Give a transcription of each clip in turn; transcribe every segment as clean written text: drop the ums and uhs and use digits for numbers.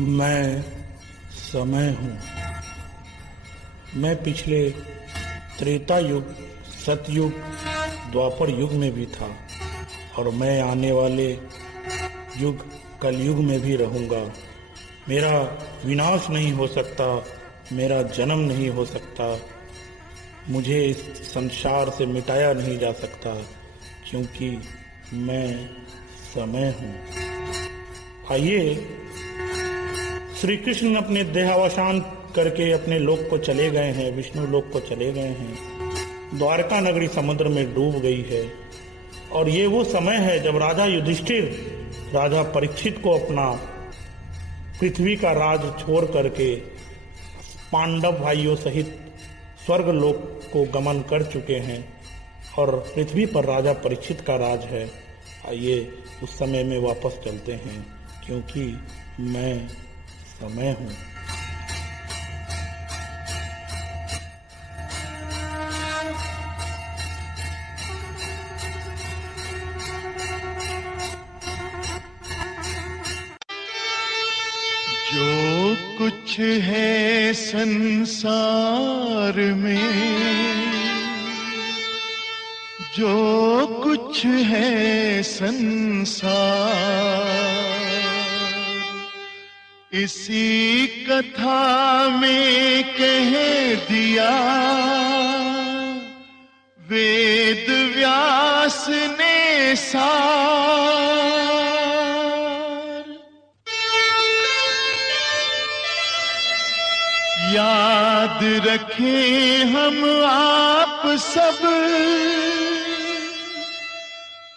मैं समय हूँ। मैं पिछले त्रेता युग, सतयुग, द्वापर युग में भी था और मैं आने वाले युग कलयुग में भी रहूँगा। मेरा विनाश नहीं हो सकता, मेरा जन्म नहीं हो सकता, मुझे इस संसार से मिटाया नहीं जा सकता, क्योंकि मैं समय हूँ। आइए, श्री कृष्ण अपने देहावसान करके अपने लोक को चले गए हैं, विष्णु लोक को चले गए हैं। द्वारका नगरी समुद्र में डूब गई है और ये वो समय है जब राजा युधिष्ठिर राजा परीक्षित को अपना पृथ्वी का राज छोड़ करके पांडव भाइयों सहित स्वर्ग लोक को गमन कर चुके हैं और पृथ्वी पर राजा परीक्षित का राज है। आइए उस समय में वापस चलते हैं, क्योंकि मैं समय हूँ। जो कुछ है संसार में, जो कुछ है संसार, इसी कथा में कह दिया वेद व्यास ने सार। याद रखें हम आप सब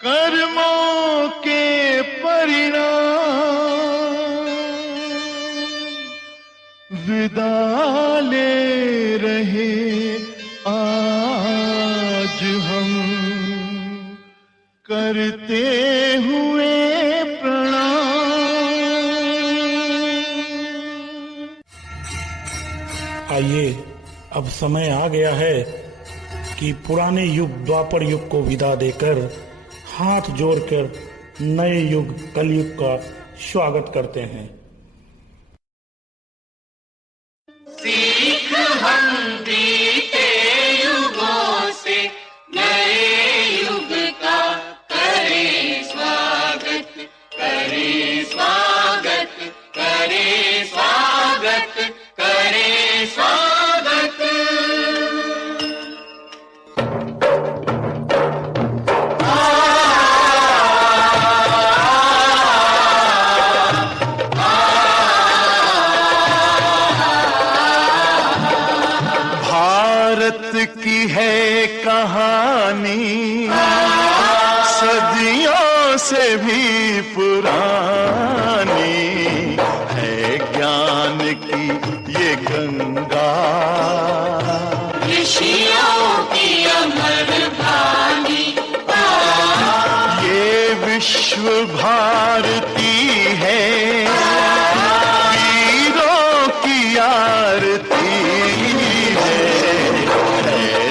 कर्मों के परिणाम, विदा ले रहे आज हम करते हुए प्रणाम। आइए, अब समय आ गया है कि पुराने युग द्वापर युग को विदा देकर हाथ जोड़कर नए युग कलयुग का स्वागत करते हैं। सीख हम बीते युगों से नए युग का करें स्वागत, करें स्वागत, करें स्वागत, करें स्वागत। भारत की है कहानी सदियों से भी पुरानी, है ज्ञान की ये गंगा, ऋषियों की अमर वाणी, ये विश्व भारती है, वीरों की आरती है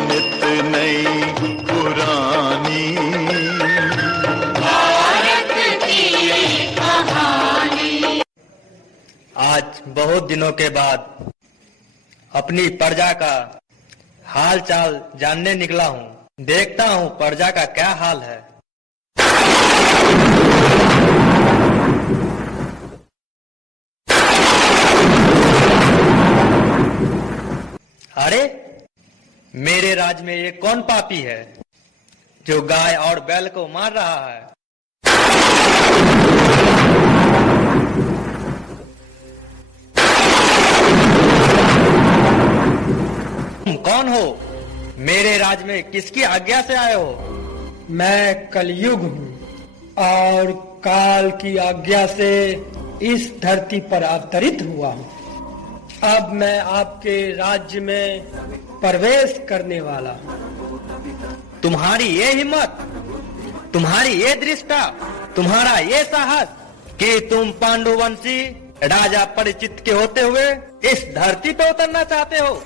नित नई पुरानी, भारत की कहानी। आज बहुत दिनों के बाद अपनी प्रजा का हाल चाल जानने निकला हूँ। देखता हूँ प्रजा का क्या हाल है। अरे, मेरे राज में ये कौन पापी है जो गाय और बैल को मार रहा है? तुम कौन हो? मेरे राज में किसकी आज्ञा से आए हो? मैं कलयुग हूँ और काल की आज्ञा से इस धरती पर अवतरित हुआ हूँ। अब मैं आपके राज्य में प्रवेश करने वाला हूँ। तुम्हारी ये हिम्मत, तुम्हारी ये दृष्टा, तुम्हारा ये साहस कि तुम पांडुवंशी राजा परिचित के होते हुए इस धरती पे उतरना चाहते हो,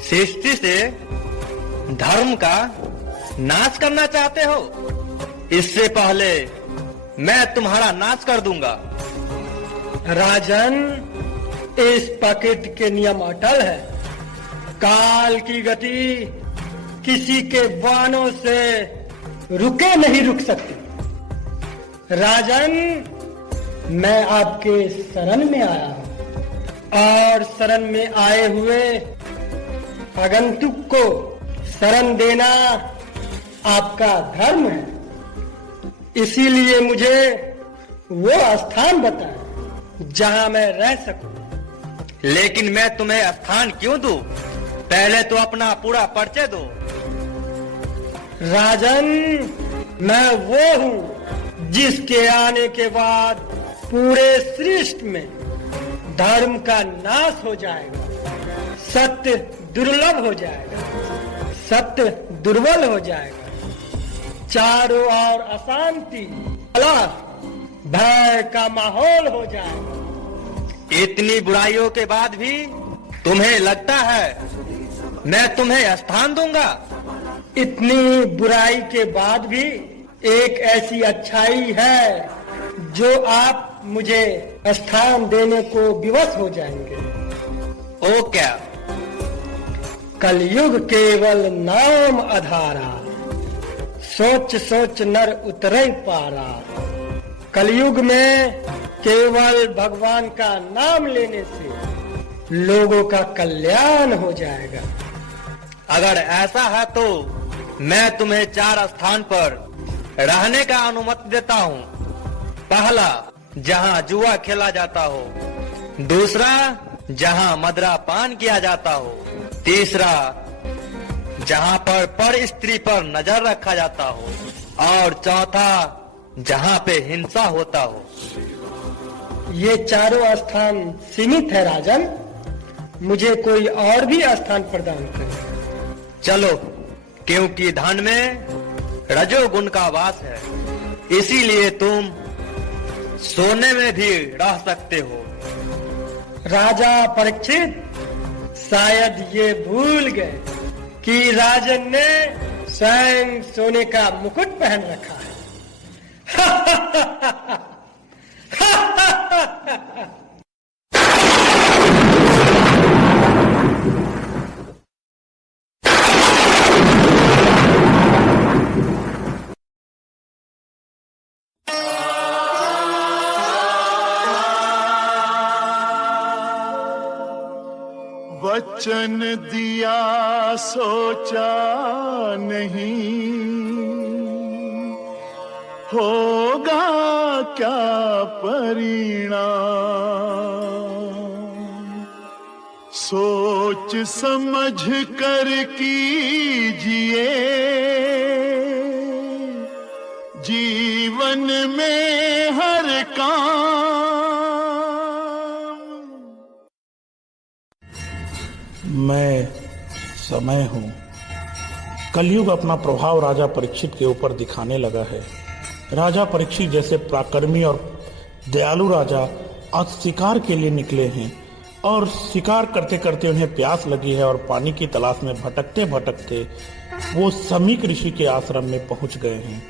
सृष्टि से धर्म का नाश करना चाहते हो। इससे पहले मैं तुम्हारा नाश कर दूंगा। राजन, इस प्रकृति के नियम अटल है। काल की गति किसी के बाणों से रुके नहीं रुक सकती। राजन, मैं आपके शरण में आया हूं और शरण में आए हुए आगंतुक को शरण देना आपका धर्म है। इसीलिए मुझे वो स्थान बताएं जहां मैं रह सकूं। लेकिन मैं तुम्हें स्थान क्यों दूं? पहले तो अपना पूरा परिचय दो। राजन, मैं वो हूं जिसके आने के बाद पूरे सृष्टि में धर्म का नाश हो जाएगा, सत्य दुर्लभ हो जाएगा, सत्य दुर्बल हो जाएगा, चारों ओर अशांति, कलह, भय का माहौल हो जाएगा। इतनी बुराइयों के बाद भी तुम्हें लगता है मैं तुम्हें स्थान दूंगा? इतनी बुराई के बाद भी एक ऐसी अच्छाई है जो आप मुझे स्थान देने को विवश हो जाएंगे। ओ क्या? कलयुग केवल नाम आधारा, सोच सोच नर उतरे पारा। कलयुग में केवल भगवान का नाम लेने से लोगों का कल्याण हो जाएगा। अगर ऐसा है तो मैं तुम्हें 4 स्थान पर रहने का अनुमति देता हूँ। पहला, जहाँ जुआ खेला जाता हो। दूसरा, जहाँ मदरा पान किया जाता हो। तीसरा, जहाँ पर स्त्री पर नजर रखा जाता हो। और चौथा, जहाँ पे हिंसा होता हो। ये चारों स्थान सीमित है राजन, मुझे कोई और भी स्थान प्रदान करें। चलो, क्योंकि धन में रजोगुण का वास है, इसीलिए तुम सोने में भी रह सकते हो। राजा परीक्षित शायद ये भूल गए कि राजन ने स्वयं सोने का मुकुट पहन रखा है। वचन दिया सोचा नहीं, होगा क्या परिणाम। सोच समझ कर कीजिए जीवन में हर काम। मैं समय हूँ। कलयुग अपना प्रभाव राजा परीक्षित के ऊपर दिखाने लगा है। राजा परीक्षित जैसे पराक्रमी और दयालु राजा आज शिकार के लिए निकले हैं और शिकार करते करते उन्हें प्यास लगी है और पानी की तलाश में भटकते भटकते वो समीक ऋषि के आश्रम में पहुंच गए हैं।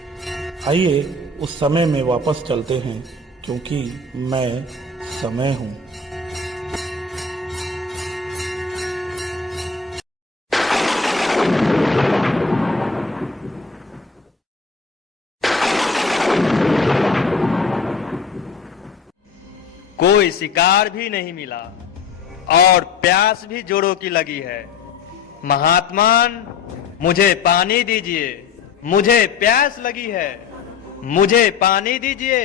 आइए उस समय में वापस चलते हैं, क्योंकि मैं समय हूँ। कोई शिकार भी नहीं मिला और प्यास भी जोरों की लगी है। महात्मान, मुझे पानी दीजिए, मुझे प्यास लगी है, मुझे पानी दीजिए।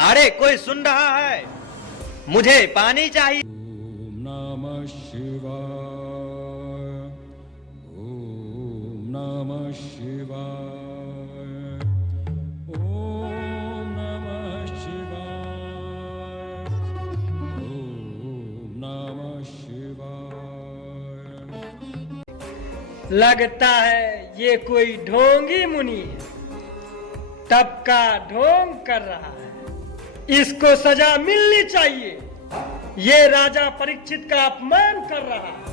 अरे कोई सुन रहा है? मुझे पानी चाहिए। नमः शिवाय, ओम नमः शिवाय, ओम नमः शिवाय, ओम नमः शिवाय। लगता है ये कोई ढोंगी मुनि है, तप का ढोंग कर रहा है। इसको सजा मिलनी चाहिए। ये राजा परीक्षित का अपमान कर रहा है।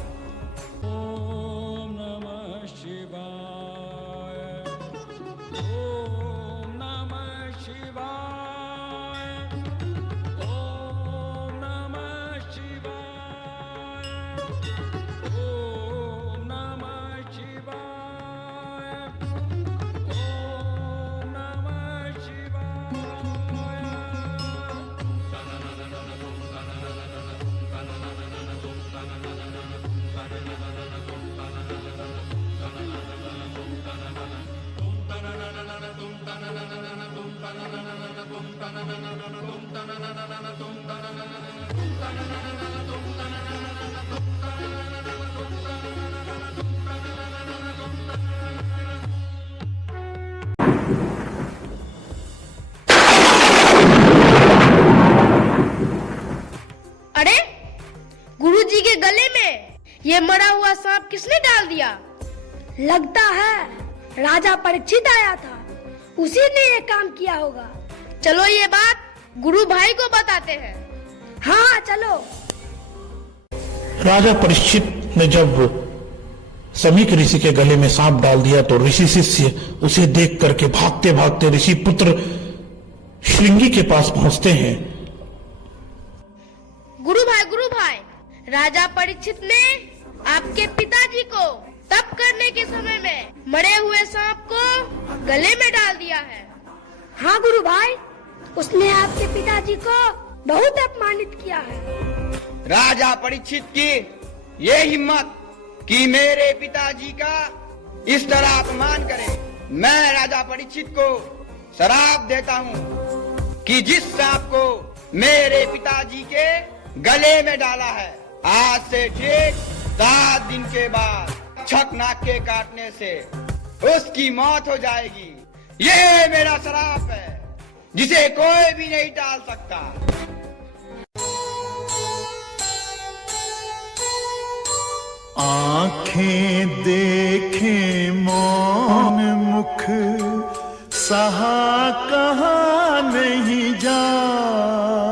सांप किसने डाल दिया? लगता है राजा परीक्षित आया था, उसी ने ये काम किया होगा। चलो ये बात गुरु भाई को बताते हैं। हाँ चलो। राजा परीक्षित ने जब समीक ऋषि के गले में सांप डाल दिया तो ऋषि शिष्य उसे देख करके भागते भागते ऋषि पुत्र श्रृंगी के पास पहुंचते हैं। गुरु भाई, राजा परीक्षित ने आपके पिताजी को तप करने के समय में मरे हुए सांप को गले में डाल दिया है। हाँ गुरु भाई, उसने आपके पिताजी को बहुत अपमानित किया है। राजा परीक्षित की ये हिम्मत कि मेरे पिताजी का इस तरह अपमान करे। मैं राजा परीक्षित को श्राप देता हूँ कि जिस सांप को मेरे पिताजी के गले में डाला है, आज से ठीक 7 दिन के बाद छकनाक के काटने से उसकी मौत हो जाएगी। ये मेरा श्राप है जिसे कोई भी नहीं टाल सकता। आंखें देखें मौन मुख, सहा कहा नहीं जाए।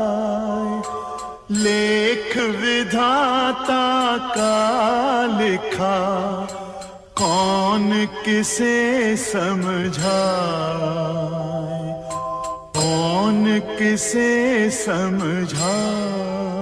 लेख विधाता का लिखा, कौन किसे समझाए, कौन किसे समझाए।